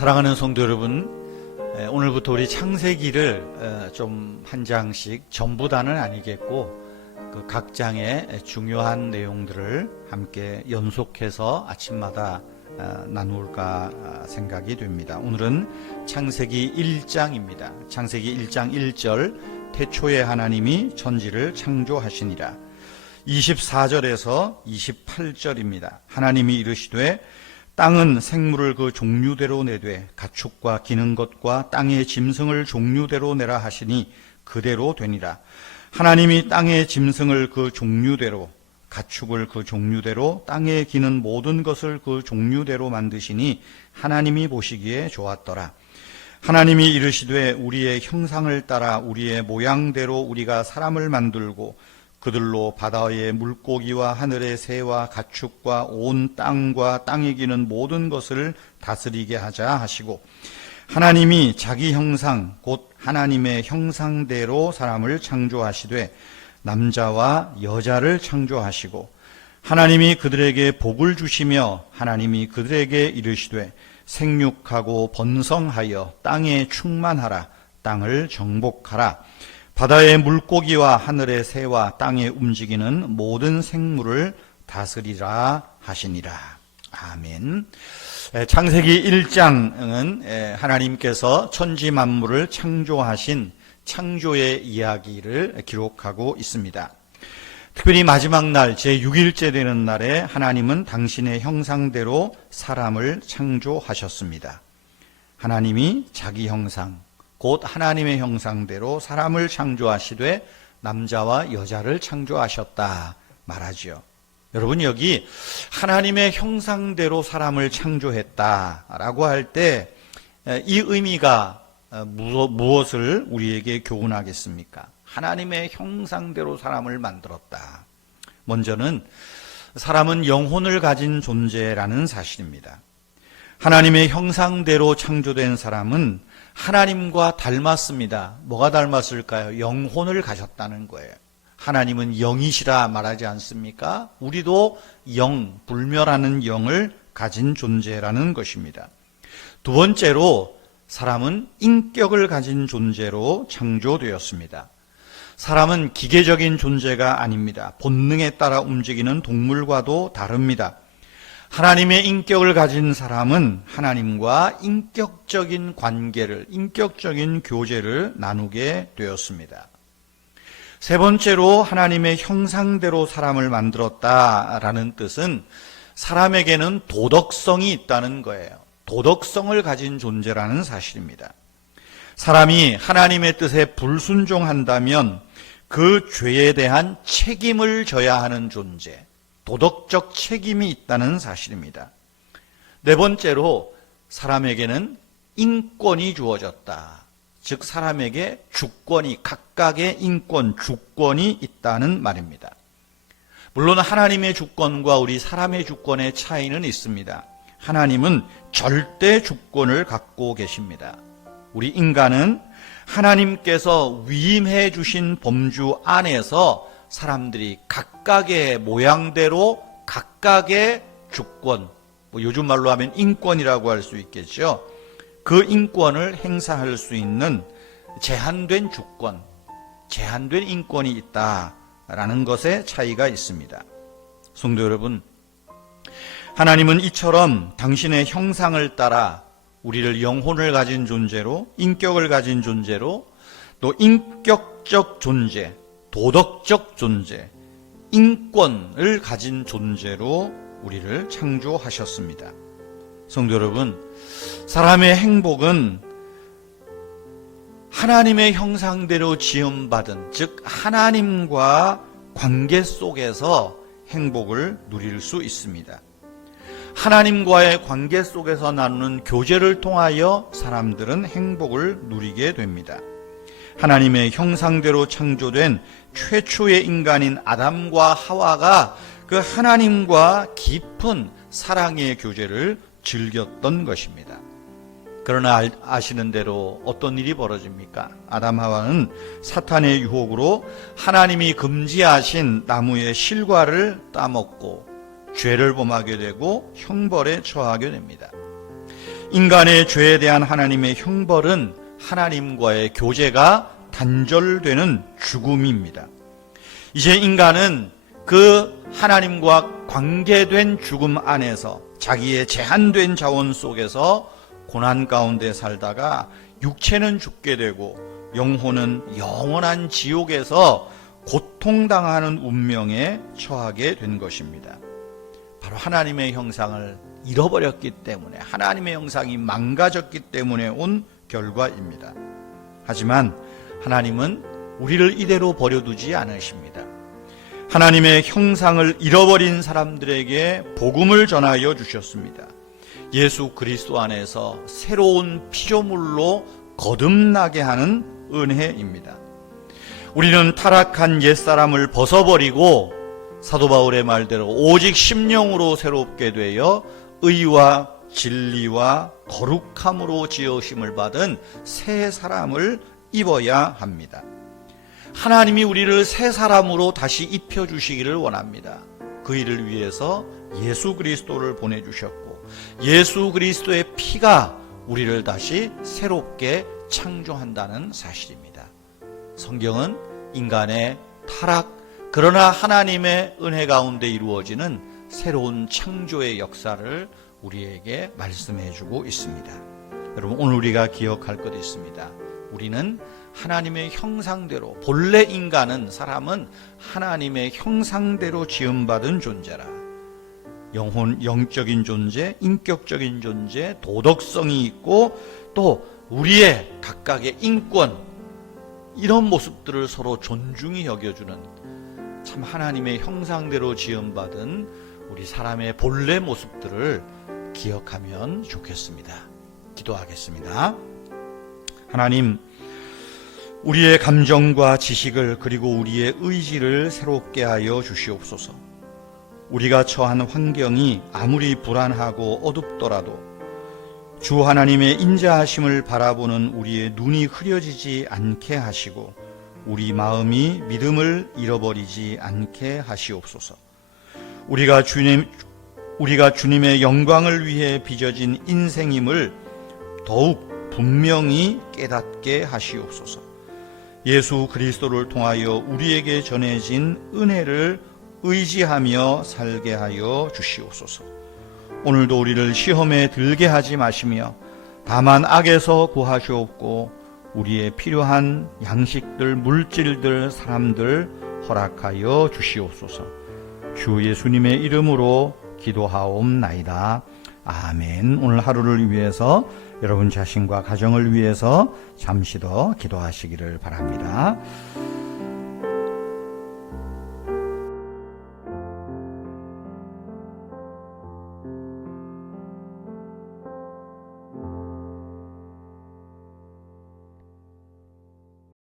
사랑하는 성도 여러분, 오늘부터 우리 창세기를 좀 한 장씩 전부 다는 아니겠고 그 각 장의 중요한 내용들을 함께 연속해서 아침마다 나눌까 생각이 됩니다. 오늘은 창세기 1장입니다. 창세기 1장 1절 태초에 하나님이 천지를 창조하시니라. 24절에서 28절입니다. 하나님이 이르시되 땅은 생물을 그 종류대로 내되 가축과 기는 것과 땅의 짐승을 종류대로 내라 하시니 그대로 되니라. 하나님이 땅의 짐승을 그 종류대로 가축을 그 종류대로 땅에 기는 모든 것을 그 종류대로 만드시니 하나님이 보시기에 좋았더라. 하나님이 이르시되 우리의 형상을 따라 우리의 모양대로 우리가 사람을 만들고 그들로 바다의 물고기와 하늘의 새와 가축과 온 땅과 땅에 기는 모든 것을 다스리게 하자 하시고, 하나님이 자기 형상 곧 하나님의 형상대로 사람을 창조하시되 남자와 여자를 창조하시고, 하나님이 그들에게 복을 주시며 하나님이 그들에게 이르시되 생육하고 번성하여 땅에 충만하라. 땅을 정복하라. 바다의 물고기와 하늘의 새와 땅에 움직이는 모든 생물을 다스리라 하시니라. 아멘. 창세기 1장은 하나님께서 천지 만물을 창조하신 창조의 이야기를 기록하고 있습니다. 특별히 마지막 날 제6일째 되는 날에 하나님은 당신의 형상대로 사람을 창조하셨습니다. 하나님이 자기 형상 곧 하나님의 형상대로 사람을 창조하시되 남자와 여자를 창조하셨다 말하지요. 여러분, 여기 하나님의 형상대로 사람을 창조했다라고 할 때 이 의미가 무엇을 우리에게 교훈하겠습니까? 하나님의 형상대로 사람을 만들었다. 먼저는 사람은 영혼을 가진 존재라는 사실입니다. 하나님의 형상대로 창조된 사람은 하나님과 닮았습니다. 뭐가 닮았을까요? 영혼을 가졌다는 거예요. 하나님은 영이시라 말하지 않습니까? 우리도 영, 불멸하는 영을 가진 존재라는 것입니다. 두 번째로 사람은 인격을 가진 존재로 창조되었습니다. 사람은 기계적인 존재가 아닙니다. 본능에 따라 움직이는 동물과도 다릅니다. 하나님의 인격을 가진 사람은 하나님과 인격적인 관계를, 인격적인 교제를 나누게 되었습니다. 세 번째로 하나님의 형상대로 사람을 만들었다라는 뜻은 사람에게는 도덕성이 있다는 거예요. 도덕성을 가진 존재라는 사실입니다. 사람이 하나님의 뜻에 불순종한다면 그 죄에 대한 책임을 져야 하는 존재, 도덕적 책임이 있다는 사실입니다. 네 번째로 사람에게는 인권이 주어졌다. 즉 사람에게 주권이, 각각의 인권, 주권이 있다는 말입니다. 물론 하나님의 주권과 우리 사람의 주권의 차이는 있습니다. 하나님은 절대 주권을 갖고 계십니다. 우리 인간은 하나님께서 위임해 주신 범주 안에서 사람들이 각각의 모양대로 각각의 주권, 요즘 말로 하면 인권이라고 할 수 있겠죠. 그 인권을 행사할 수 있는 제한된 주권, 제한된 인권이 있다라는 것에 차이가 있습니다. 성도 여러분, 하나님은 이처럼 당신의 형상을 따라 우리를 영혼을 가진 존재로, 인격을 가진 존재로, 또 인격적 존재, 도덕적 존재, 인권을 가진 존재로 우리를 창조하셨습니다. 성도 여러분, 사람의 행복은 하나님의 형상대로 지음받은, 즉 하나님과 관계 속에서 행복을 누릴 수 있습니다. 하나님과의 관계 속에서 나누는 교제를 통하여 사람들은 행복을 누리게 됩니다. 하나님의 형상대로 창조된 최초의 인간인 아담과 하와가 그 하나님과 깊은 사랑의 교제를 즐겼던 것입니다. 그러나 아시는 대로 어떤 일이 벌어집니까? 아담 하와는 사탄의 유혹으로 하나님이 금지하신 나무의 실과를 따먹고 죄를 범하게 되고 형벌에 처하게 됩니다. 인간의 죄에 대한 하나님의 형벌은 하나님과의 교제가 단절되는 죽음입니다. 이제 인간은 그 하나님과 관계된 죽음 안에서 자기의 제한된 자원 속에서 고난 가운데 살다가 육체는 죽게 되고 영혼은 영원한 지옥에서 고통당하는 운명에 처하게 된 것입니다. 바로 하나님의 형상을 잃어버렸기 때문에, 하나님의 형상이 망가졌기 때문에 온 결과입니다. 하지만 하나님은 우리를 이대로 버려두지 않으십니다. 하나님의 형상을 잃어버린 사람들에게 복음을 전하여 주셨습니다. 예수 그리스도 안에서 새로운 피조물로 거듭나게 하는 은혜입니다. 우리는 타락한 옛사람을 벗어버리고 사도 바울의 말대로 오직 심령으로 새롭게 되어 의와 진리와 거룩함으로 지으심을 받은 새 사람을 입어야 합니다. 하나님이 우리를 새 사람으로 다시 입혀주시기를 원합니다. 그 일을 위해서 예수 그리스도를 보내주셨고, 예수 그리스도의 피가 우리를 다시 새롭게 창조한다는 사실입니다. 성경은 인간의 타락, 그러나 하나님의 은혜 가운데 이루어지는 새로운 창조의 역사를 우리에게 말씀해 주고 있습니다. 여러분, 오늘 우리가 기억할 것이 있습니다. 우리는 하나님의 형상대로, 본래 인간은, 사람은 하나님의 형상대로 지음받은 존재라. 영적인 존재, 인격적인 존재, 도덕성이 있고 또 우리의 각각의 인권, 이런 모습들을 서로 존중히 여겨주는 참 하나님의 형상대로 지음받은 우리 사람의 본래 모습들을 기억하면 좋겠습니다. 기도하겠습니다. 하나님, 우리의 감정과 지식을, 그리고 우리의 의지를 새롭게 하여 주시옵소서. 우리가 처한 환경이 아무리 불안하고 어둡더라도 주 하나님의 인자하심을 바라보는 우리의 눈이 흐려지지 않게 하시고 우리 마음이 믿음을 잃어버리지 않게 하시옵소서. 우리가 주님의 영광을 위해 빚어진 인생임을 더욱 분명히 깨닫게 하시옵소서. 예수 그리스도를 통하여 우리에게 전해진 은혜를 의지하며 살게 하여 주시옵소서. 오늘도 우리를 시험에 들게 하지 마시며 다만 악에서 구하시옵고 우리의 필요한 양식들, 물질들, 사람들 허락하여 주시옵소서. 주 예수님의 이름으로 기도하옵나이다. 아멘. 오늘 하루를 위해서, 여러분 자신과 가정을 위해서 잠시 더 기도하시기를 바랍니다.